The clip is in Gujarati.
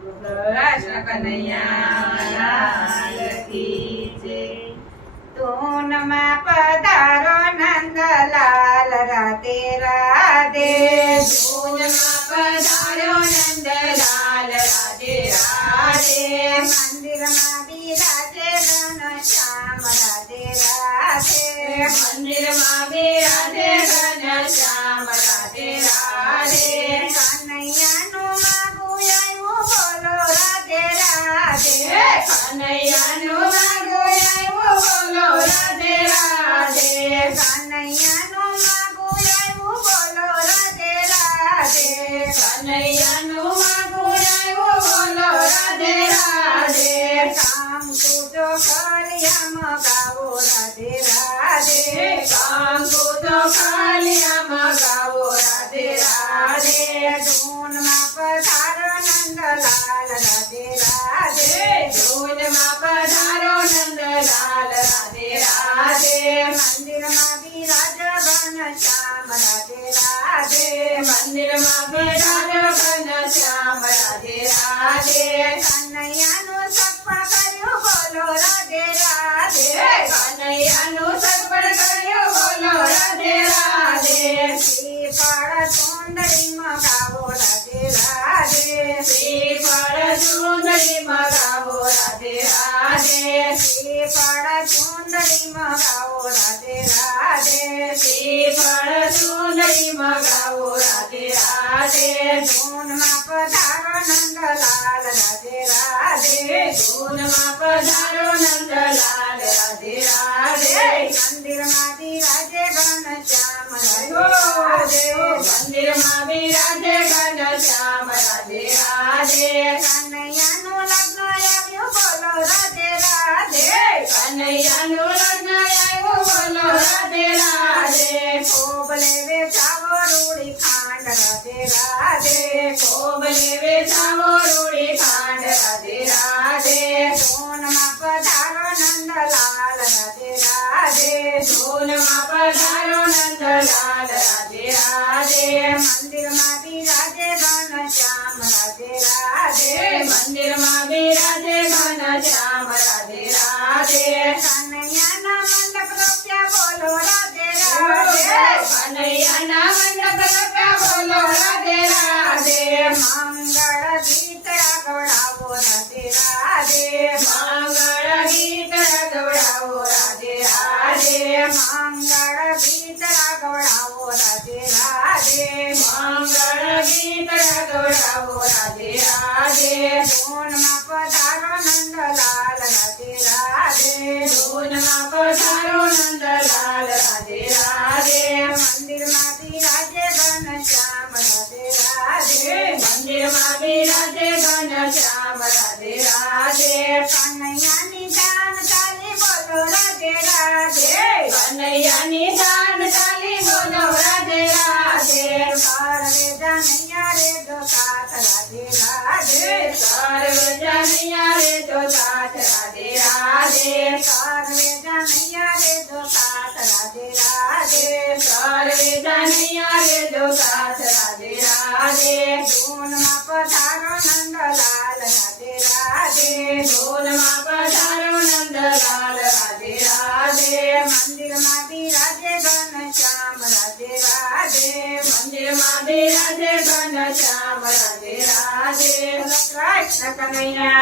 કૃષ્ણ કનૈયા લાલ કી જય. તોનમાં પધારો નંદલાલ રાધે રાધે. તોનમાં પધારો નંદલાલ રાધે રાધે. મંદિરમાં બિરાજે ઘનશ્યામ રાધે રાધે. મંદિરમાં બિરાજે ઘનશ્યામ રાધે રાધે. કનૈયાનું માગું આવ્યું બોલો રાધે રાધે. કનૈયાનું માગું આવ્યું બોલો રાધે રાધે. કનૈયાનું માગું આવ્યું બોલો રાધે રાધે. કનૈયાનું માગું આવ્યું બોલો રાધે રાધે. કામ કૂજો ફરિયામાં ગાવો રાધે રાધે. કામ કૂજો ફરિયામાં ગાવો રાધે રાધે. ધૂનમાં પધારો નંદલાલ રાધે રાધે. ધૂનમાં પધારો નંદલાલ રાધે રાધે. મંદિરમાં બિરાજ ઘનશ્યામ રાધે રાધે. મંદિરમાં પધારો ઘનશ્યામ રાધે રાધે. કનૈયાનું સપા કર્યું બોલો રાધે રાધે. કનૈયાનું સગવડ કર્યું બોલો રાધે રાધે. શ્રીફળ સુંદરીમાં ગાવો રાધે રાધે. શ્રીફળ સુંદરીમાં ગાવો રાધે રાધે. શ્રીફળ સુંદરીમાં ગાવો રાધે રાધે. શ્રીફળ સુંદરીમાં ગાવો રાધે રાધે. ધૂનમાં પધારો નંદલાલ રાધે રાધે. ધૂનમાં પધારો નંદલાલ રાધે રાધે. મંદિરમાં બિરાજે ઘનશ્યામ રાધે રાધે. રાધે. મંદિરમાં બિરાજે ઘનશ્યામ રાધે રાધે. કનૈયાનું લગ્ન આવ્યું બોલો રાધે રાધે. કનૈયાનું લગ્ન આવ્યું બોલો રાધે રાધે. ખોબલે વેચાવો રૂડી ખાંડ રાધે રાધે. કોબલે વેચાવો રૂડી ખાંડ રાધે રાધે. ધૂનમાં પધારો નંદલાલ રાધે રાધે. ધૂનમાં પધારો નંદલાલ રાધે રાધે. મંદિરમાં બિરાજે ઘનશ્યામ રાધે રાધે. મંદિરમાં બિરાજે ઘનશ્યામ રાધે રાધે. કનૈયાના મંડપ રોપ્યા બોલો રાધે રાધે. કનૈયાના મંડપ રોપ્યા બોલો રાધે રાધે. મંગળ ગીત ગવડાવો રાધે રાધે. મંગળ ગીત ગવડાવો રાધે રાધે. મંગળ ગીત ગવડાવો રાધે રાધે. મંગળ ગીત ગવડાવો રાધે રાધે. ધૂનમાં પધારો નંદલાલ રાધે રાધે. ધૂનમાં પધારો નંદલાલ રાધે રાધે. મંદિરમાં બિરાજે ઘનશ્યામ રાધે રાધે. મંદિરમાં બિરાજે ઘનશ્યામ રાધે રાધે. કનૈયાની જાન ચાલી બોલો રાધે રાધે. કનૈયાની જાન ચાલી બોલો રાધે રાધે. સર્વે જનૈયા રે જો સાથ રાધે રાધે. સર્વ જનૈયા રે જો સાથ રાધે રાધે. સર્વે જનૈયા રે જો સાથ રાધે રાધે. સર્વે જનૈયા રે જો સાથ રાધે રાધે. ધૂનમાં પધારો નંદલાલ રાધે રાધે. ધૂનમાં પધારો નંદલાલ રાધે રાધે. મંદિરમાં બિરાજે ઘનશ્યામ રાધે રાધે. મંદિરમાં બિરાજે ઘનશ્યામ રાધે રાધે. કૃષ્ણ કનૈયા